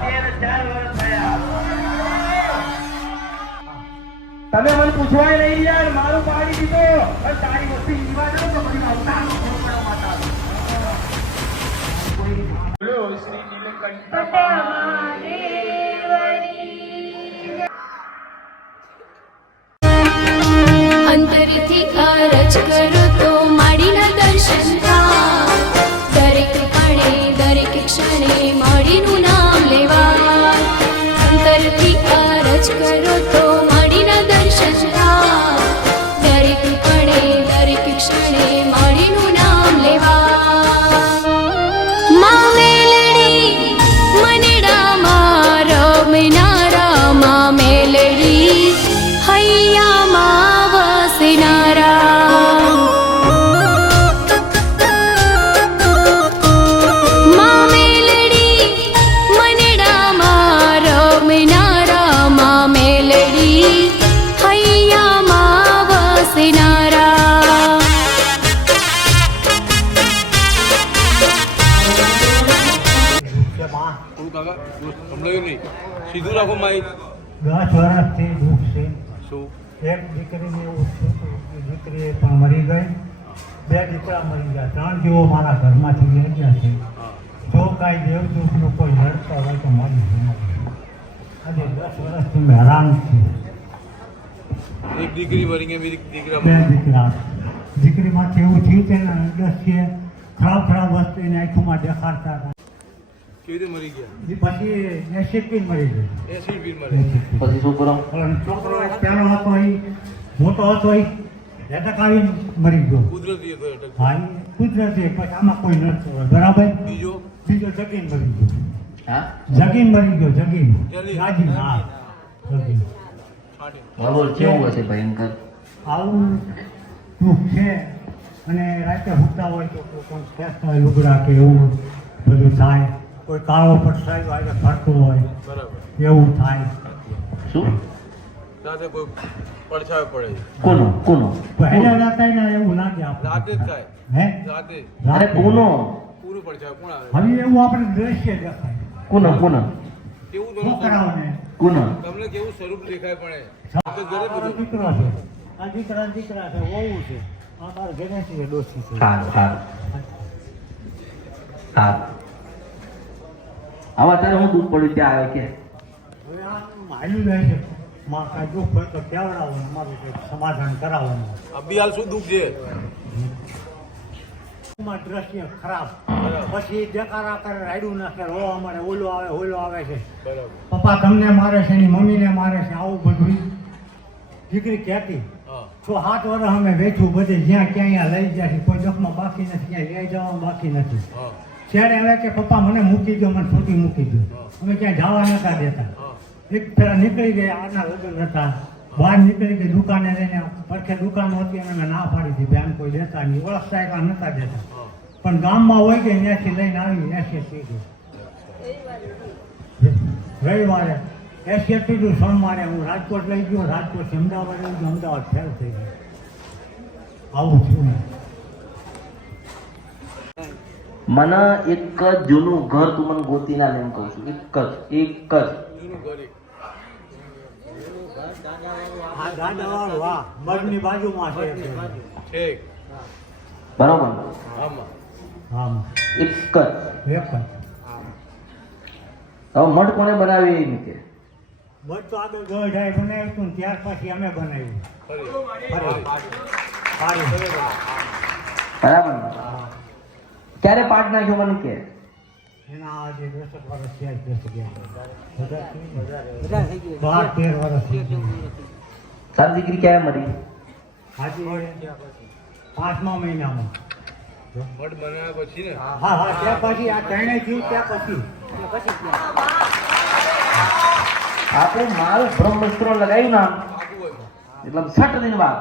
તેર ચાર વર્ષ તમે મને પૂછવાય નહીં યાર મારું પાડી દીધો તારી વસ્તી સીધું રાખો માઇક દસ વર્ષથી દુઃખ છે શું એક દીકરીને એવું થયું હતું કે દીકરી પણ મરી ગઈ બે દીકરા મરી ગયા. ત્રણ જીવો મારા ઘરમાંથી લઈ ગયા છે. હા. જો કાંઈ દેવદૂતનું કોઈ લડતા હોય તો મારી જણાવો આજે દસ વર્ષથી હું હેરાન છું. એક દીકરી મરી ગઈ બીજી દીકરા બે મરી દીકરા. દીકરીમાંથી એવું થયું છે ને દસ છે. ખરાબ ખરાબ વસ્તુ એની આંખોમાં દેખાડતા હતા કેવી રીતે મરી ગયા? એ પછી મરી ગયો. એસિડ બિલ મરી પછી છોકરો એક પહેલો હતો એ મોટો હતો એ એટક મરી ગયો. કુદરતી હતો હા કુદરતી પછી આમાં કોઈ હોય બરાબર? બીજો? બીજો જગીન મરી ગયો. હા? જગીન મરી ગયો જગીન. રાજી હા. જગીન. બરોબર કેવું હશે ભયંકર? આવું દુઃખ છે. અને રાતે સૂતા હોય તો કોઈ ખેંચતા હોય લુગડા કે એવું બધું થાય. કોઈ કાળો પડસાયો આજે ફરતો હોય. બરાબર. એવું થાય. શું? સાથે કોઈ પડછાયો પડે કોનો? કોનો? પહેલા રાતે ને એવું લાગે રાતે જ આપણે થાય. હે? રાતે. રાતે. કોનો? પૂરું પડછાયો કોણ આવે? હવે એવું આપણે દ્રશ્ય દેખાય. કોનો કોનો? કેવું બનું છોકરાઓને. કોનો? તમને કેવું સ્વરૂપ દેખાય પણ દીકરા ઘરે બધું દીકરો છે. આ દીકરા દીકરા છે ઓવું છે. આ તાર ઘરે છે ડોસી છે. સારું સારું. સારું. આવા અત્યારે હું દૂધ પડ્યું ત્યાં આવે કે? હવે આ હાલ્યું જાય છે. માં કાંઈ દુઃખ હોય તો કહેવડાવવાનું મારું કંઈક સમાધાન કરાવવાનું. અભી શું દુઃખ છે? દ્રશ્ય ખરાબ. પછી દેખાડા કરે રાયડું નાખે રો અમારે ઓલો આવે ઓલો આવે છે. પપ્પા તમને મારે છે એની મમ્મીને મારે છે આવું બધું દીકરી કહેતી છો સાત વર્ષ અમે વેચું બધે જ્યાં ક્યાં અહીંયા લઈ ગયા છે કોઈ દખમાં બાકી નથી ક્યાંય લઈ જવામાં બાકી નથી. ત્યારે હવે કે પપ્પા મને મૂકી દો મને છૂટી મૂકી દો અમે ક્યાંય જવા નતા દેતા. એક ફેરા નીકળી ગયા, આના લગ્ન હતા. બહાર નીકળી ગઈ, દુકાને લઈને પડખે દુકાન હતી અને ના પાડી હતી બેન કોઈ દેતા નહીં. ઓળખતા એટલા નતા દેતા. પણ ગામમાં હોય કે ત્યાંથી લઈને આવી એસી સીધું રવિવારે એસી સીધું સોમવારે હું રાજકોટ લઈ ગયો. રાજકોટ અમદાવાદ લઈ ગયો. અમદાવાદ ફેલ થઈ ગયો. આવું થયું. મને એક જ જૂનું ઘર તું મને ગોતી ના એમ કહું છું એક જ એક જ ઘર એક. જ હવે મઠ બનાવી એ રીતે બસ તો આગળ ગઢાઈ બનાવ્યું હતું ત્યાર પછી અમે બનાવ્યું. બરાબર? ક્યારે પાઠ નાખ્યો મને કે? એના આજે દસક વર્ષ થયા ગયા. બાર તેર વર્ષ થઈ ગયા. તારી દીકરી ક્યારે મરી? પાંચમા મહિનામાં. પછી ને? હા હા ત્યાં પછી આ ત્રણેય થયું ત્યાં પછી. આપણે માલ બ્રહ્મસ્ત્ર લગાવ્યું ના? એટલે સટ દિન બાદ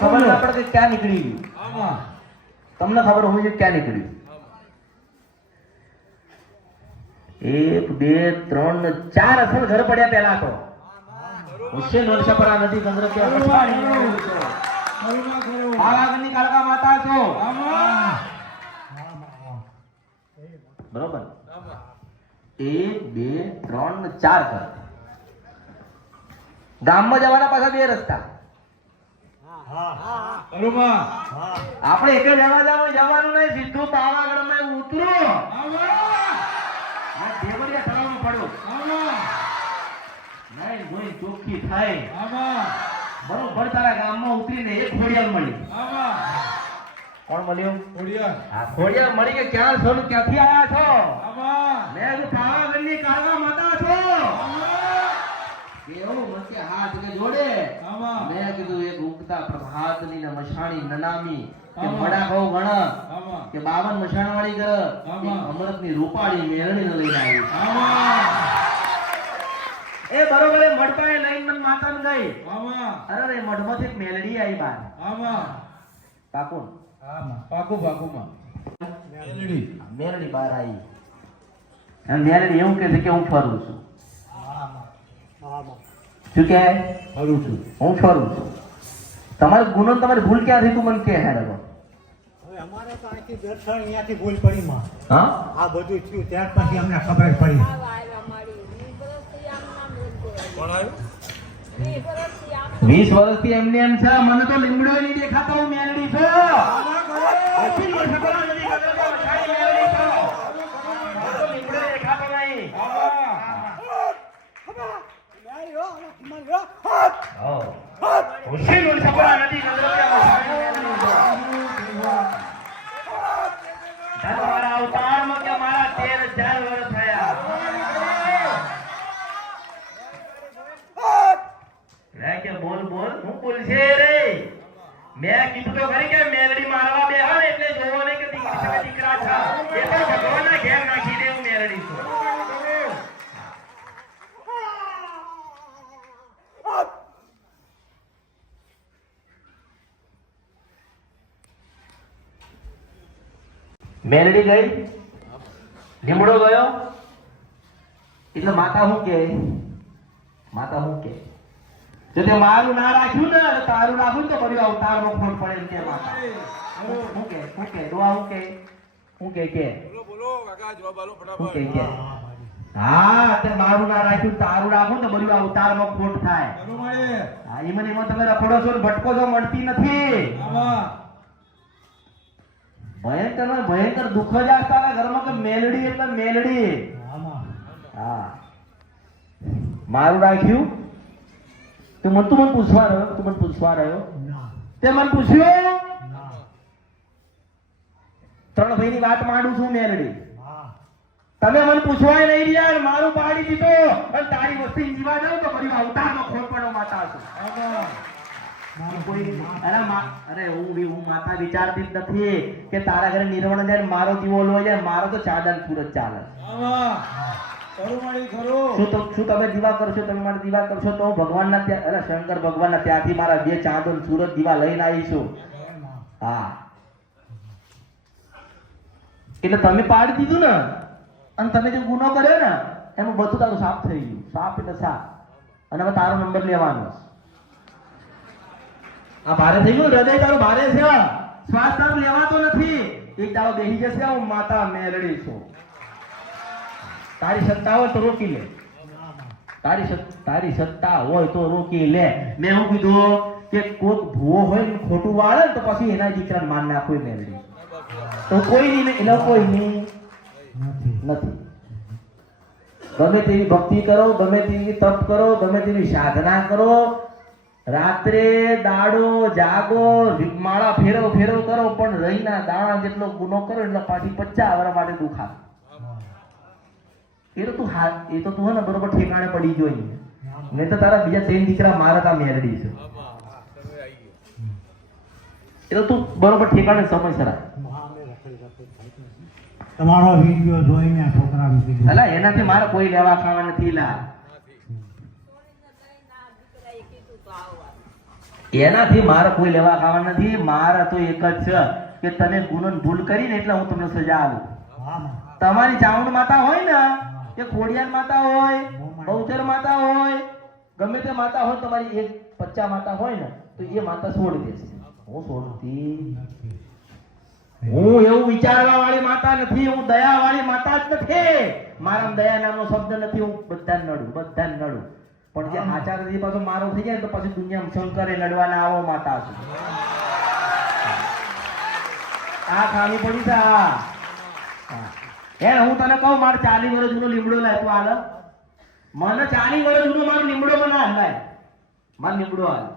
ખબર આપણે ક્યાં નીકળી ગયું. આમાં તમને ખબર હોય કે ક્યાં નીકળ્યું એક બે ત્રણ ને ચાર અસલ ઘર પડ્યા પેલા તો હુસેન વંશપરા નદી ગંદ્રપ્યા ખરું, પછાડી ખરું. આવેલું છે. ખરુંમાં ખરું. આ વાગની કાળકા માતા છો બરોબર એક બે ત્રણ ચાર ઘર ગામમાં જવાના પાછા બે રસ્તા. આપણે એક જ જવા જવાનું જવાનું નહીં સીધું પાવાગઢમાં ઉતરો આમાં. આ ઢેબરિયા તળાવમાં પડો નહીં જોઈ ચોખ્ખી થાય. બરોબર તારા ગામમાં ઉતરીને એક ખોડિયાલ મળી આમાં. કોણ મળ્યું ખોડિયાલ આ ખોડિયાલ મળી કે ક્યાં છો ને ક્યાંથી આવ્યા છો આમાં. મેં કીધું પાવાગઢની કાળવા. હાથ કે જોડે. મેં કીધું એક ઉગતા પ્રભાતની ને મશાણી નનામી કે આમાં. મડા ગણ કે બાવન મશાણ વાળી ઘર આમાં. અમૃતની રૂપાળી મેરણી ને લઈને આવી એ બરોબર એ લઈને મને માતાને ગઈ આમાં. અરે રે મેલડી આવી બાર. કાકુન પાકું પાકુંમાં. મેલડી. મેલડી બહાર આવી મેલડી એવું કે છે કે હું ફરું છું શું કહે? ખરું છું. હું ફરું છું. તમારો ગુનો તમારે ભૂલ ક્યાંથી તું મને કહે હે હવે અમારે તો દર્શન અહીંયાથી ભૂલ પડી માં. હા? આ બધું થયું ત્યાર પછી અમને ખબર પડી. કોણ વીસ વર્ષથી એમને એમ છે મને તો લીમડો નહીં દેખાતો હું મેલડી છું અસલી વર્ષ પહેલા નથી ખબર કે વછાણી મેલડી છું. મને તો લીમડો દેખાતો નહીં. મારા તેર હજાર વર્ષ થયા કે બોલ બોલ. હું બોલશે રે. મેં કીધું તો ખરી કે મેલડી મારવા બે હા એટલે જોવો નહીં કે દીકરી છે કે દીકરા છે એ તો ભગવાનના ઘેર નાખી દે હું મેલડી છું મેલડી ગઈ લીમડો ગયો. એટલે માતા શું કે માતા શું કે જો તે મારું ના રાખ્યું ને તારું રાખ્યું તો બધું અવતાર નો ફોન પડે એમ કે માતા. શું કે શું કે દુઆ શું કે? શું કે કે? હા તે મારું ના રાખ્યું તારું રાખું તો બધું અવતાર નો ખોટ થાય હા એમાં મને એમાં તમે રખડો છો ભટકો છો મળતી નથી. ભયંકર ને ભયંકર દુઃખ જ આ તારા ઘરમાં કે મેલડી એટલે મેલડી. મારું રાખ્યું? તું મને તું મને પૂછવા રહ્યો? તું મને પૂછવા રહ્યો? તે મને પૂછ્યું? ત્રણ ભાઈની વાત માંડું છું, મેલડી. તમે મને પૂછવાય નહીં યાર મારું પાડી દીધો. અને તારી વસ્તી જીવા જાવ તો ફરી અવતારનો ખોટ પડો માતા છું અરે હું હું માતા વિચારતી નથી કે તારા ઘરે નિર્વણ જાય મારો દીવો લો જાય મારો તો ચાદન સુરત ચાલે. શું તો શું તમે દીવા કરશો? તમે મારા દીવા કરશો તો ભગવાનના ત્યાં અરે શંકર ભગવાનના ત્યાંથી મારા બે ચાંદો સુરત દીવા લઈને આવીશું. હા. એટલે તમે પાડી દીધું ને અને તમે જે ગુનો કર્યો ને એમાં બધું તારું સાફ થઈ ગયું. સાફ એટલે સાફ. અને હવે તારો નંબર લેવાનો છે. આ ભારે થઈ ગયું હૃદય તારું ભારે છે. શ્વાસ તારું લેવાતો નથી. એક તારો બેસી જશે હું માતા મેલડી છું. તારી સત્તા હોય તો રોકી લે. તારી તારી સત્તા હોય તો રોકી લે. મેં શું કીધું કે કોક ભૂવો હોય ને ખોટું વાળે તો પછી એના દીકરાને માર નાખવું મેલડી તો કોઈ નહીં એટલે કોઈ નહીં. નથી. ગમે તેવી ભક્તિ કરો, ગમે તેવી તપ કરો, ગમે તેવી સાધના કરો. રાત્રે દાડો જાગો માળા ફેરવ ફેરવ કરો પણ રહીના દાણા જેટલો ગુનો કરો એટલે પાછી પચાસ વર્ષ માટે દુખા. એ તો તું હા એ તો તું હે ને બરોબર ઠેકાણે પડી ગયો. નહીં તો તારા બીજા ત્રણ દીકરા મારા તા મેરડી છે. એ તો તું બરોબર ઠેકાણે સમય સરા તમારો વીડિયો જોઈને છોકરા અલા એનાથી મારે કોઈ લેવા ખાવા નથી લા. એનાથી મારે કોઈ લેવા ખાવા નથી. મારે તો એક જ છે કે તને ગુનો ભૂલ કરીને એટલે હું તમને સજા આવું તમારી ચાવણ માતા હોય ને કે ખોડિયાર માતા હોય બહુચર માતા હોય ગમે તે માતા હોય તમારી એક પચ્ચા માતા હોય ને તો એ માતા છોડી દેશે હું છોડતી હું એવું વિચારવા વાળી માતા નથી હું દયા વાળી માતા જ નથી. મારા દયા નામનો શબ્દ નથી હું બધા નડું બધા નડું. પણ જે આચાર્યજી પાછો મારો થઈ જાય તો પછી દુનિયામાં શંકરે લડવાના આવો માતા છું. આ ખામી પડી છે હે. હું. તને કહું મારે ચાલી વર્ષ જૂનો લીમડો લાય તું હાલ. મને ચાલી વર્ષ જૂનો મારો લીમડો મને હાલ લાય. મારો લીમડો હાલ.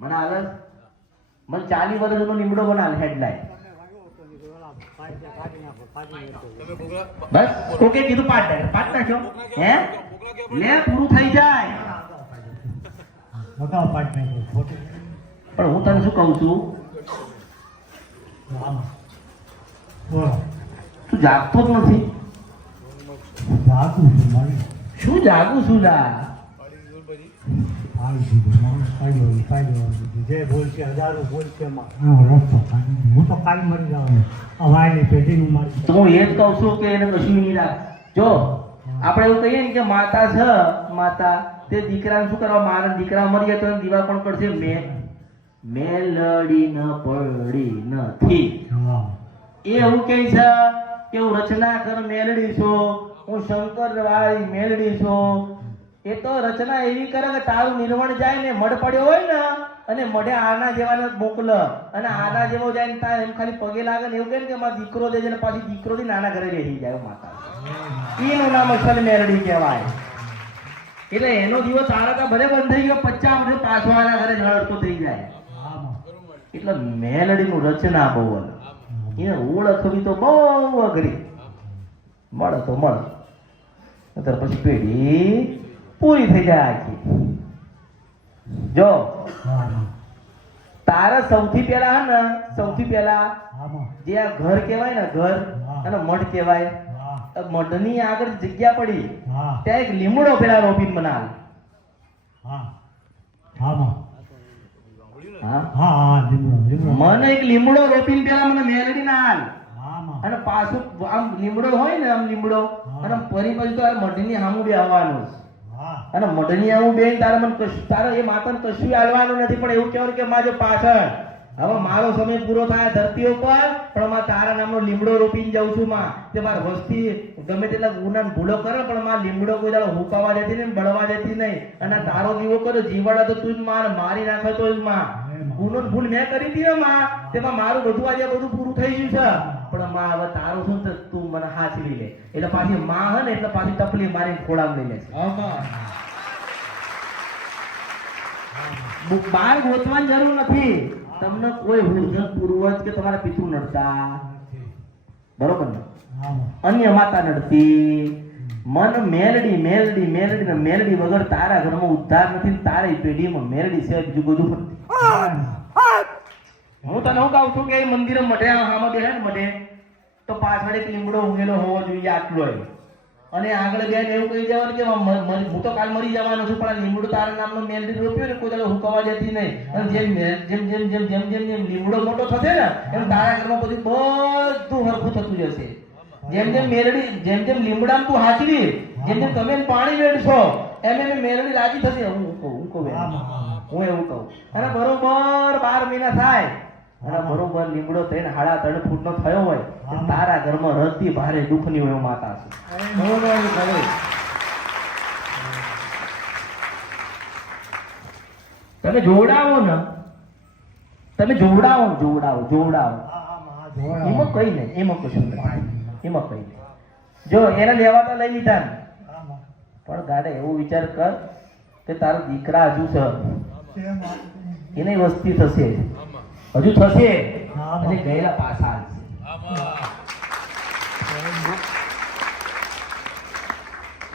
મને હાલ. મને ચાલી વર્ષ જૂનો લીમડો મને હાલ બસ ઓકે કીધું પાંચ નાખ પાંચ નાખ્યો. હે? લે પૂરું થઈ જાય. બતાવો પાંચ નાખ્યો. પણ હું તને શું કહું છું? તું જાગતો જ નથી. જાગું છું શું જાગું છું લા? જે હજારો એમાં. એનો રસ્તો કાઢી દીધો. હું તો કાંઈ મરી જવાનું. અવાયની પેઢીનું મારી હું એ જ કહું છું કે એને કશું નહીં રાખ. જો આપણે એવું કહીએ ને કે માતા છે માતા તે દીકરાને શું કરવા? મારા દીકરા મરી તો દીવા પણ કરશે? મે. મેલડી ન પડી નથી. એ એવું કહે છે કે હું રચના કર મેલડી છું. હું શંકર વાળી મેલડી છું. એ તો રચના એવી કરે કે તારું નિર્વણ જાય ને મઢ પડ્યો હોય ને, અને મઢે આના જેવાને મોકલ, અને આના જેવો જાય ને તાર એમ ખાલી પગે લાગે ને એવું કહે ને કે મારા દીકરો દેજે ને પાછી દીકરો થી નાના ઘરે રહી જાય માતા એનું નામ અસલ મેલડી કહેવાય. એટલે એનો દિવસ તારા તો ભલે બંધ થઈ ગયો, પચાસ વર્ષે પાછો આના ઘરે લડતો થઈ જાય. એટલે એટલે મેલડીનું રચના બહુ એને ઓળખવી તો બહુ અઘરી. મળે તો મળે. પછી પેઢી પૂરી થઈ જાય આખી. જો. તારા સૌથી પહેલા હે ને સૌથી પહેલા જે આ ઘર કહેવાય ને ઘર અને મઠ કહેવાય. મઢની આગળ જગ્યા પડી ત્યાં એક લીમડો પેલા રોબિન બનાવ. મને એક લીમડો રોપીને પેલા મને મેલડી ના હાલ. અને પાછું આમ લીમડો હોય ને આમ લીમડો અને ફરી પછી તો આ મઢની ની બે આવવાનું હા અને મઢની હું બેન તારે મને તારે એ માતાને કશું હાલવાનું નથી, પણ એવું કહેવાનું કે માજો પાછળ. હવે મારો સમય પૂરો થાય ધરતી ઉપર, પણ માં તારા નામનો લીમડો રોપીને જાઉં છું માં. તે માર વસ્તી ગમે તેટલા ગુના ભૂલો કરે, પણ માં લીમડો કોઈ દાડો હુકાવા દેતી નહીં બળવા દેતી નહીં. અને તારો દીવો કર્યો, જીવડા તો તું જ માર મારી નાખે તો જ માં. ગુનો ભૂલ મેં કરી હતી ને માં. તેમાં મારું બધું આજે બધું પૂરું થઈ ગયું છે. પણ માં હવે તારું શું છે તું મને હાચવી લે. એટલે પાછી માં હે ને એટલે પાછી ટપલી મારીને ખોળા લઈ લે બાર ગોતવાની જરૂર નથી. તમને કોઈ વૃદ્ધ પૂર્વજ કે તમારા પિતૃ નડતા. બરોબર ને? અન્ય માતા નડતી. મન મેલડી મેલડી મેલડી ને મેલડી વગર તારા ઘરમાં ઉદ્ધાર નથી તારી પેઢીમાં મેલડી છે બીજું બધું નથી. હું તને હું કહું છું કે એ મંદિર મઢે આમાં બેસે ને મઢે, તો પાછળ એક લીમડો ઊંઘેલો હોવો જોઈએ આટલો અને આગળ બેન એવું કહી જવાનું કે હું તો કાલ મરી જવાનો છું, પણ આ લીમડો તારા નામનો મેલડી રોપ્યો ને, કોઈ તારે હુકવા જતી નહીં. અને જેમ જેમ જેમ જેમ જેમ જેમ જેમ લીમડો મોટો થશે ને, એમ તારા ઘરમાં બધું બધું હરખું થતું જશે. જેમ જેમ મેલડી જેમ જેમ લીમડા તું હાચવી જેમ જેમ તમે પાણી મેળશો એમ એમ મેલડી રાજી થશે. હું કહું હું કહું. હું એવું કહું. અને બરોબર બાર મહિના થાય અને બરોબર લીમડો થઈને હાડા ત્રણ ફૂટનો થયો હોય તારા ઘરમાં રતી ભારે દુઃખની હોય માતા છે. તમે જોવડાવો ને. તમે જોડાવો આમાં આ એમાં કઈ નહીં એમાં કશું એમાં. કઈ નહીં. જો એને લેવા તો લઈ લીધા ને. પણ ગાડે એવો વિચાર કર કે તારો દીકરા હજુ છે. એની વસ્તી થશે. હજુ થશે. અને ગયેલા પાછા આવશે.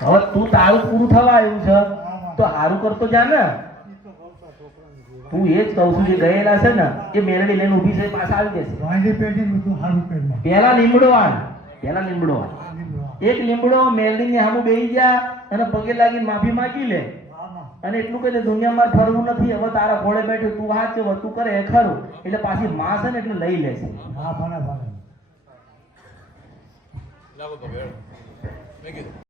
હવે તું તારું પૂરું થવા આવ્યું છે. તો સારું કરતો જા ને. તું એ જ કહું છું જે ગયેલા છે ને એ મેલડી લઈને ઊભી છે પાછા આવી જશે. વાંધી પેઢીનું તું સારું પહેલા લીમડો આણ પહેલા લીમડો આણ લીમડો એક લીમડો મેલડીની સામુ બેસી ગયા અને પગે લાગીને માફી માંગી લે. અને એટલું કહી દે દુનિયામાં ફરવું નથી હવે તારા ઘોડે બેઠું તું હાથ છે તું કરે એ ખરું. એટલે પાછી માં છે ને એટલે લઈ લેશે હા ભલે ભલે લાવો તો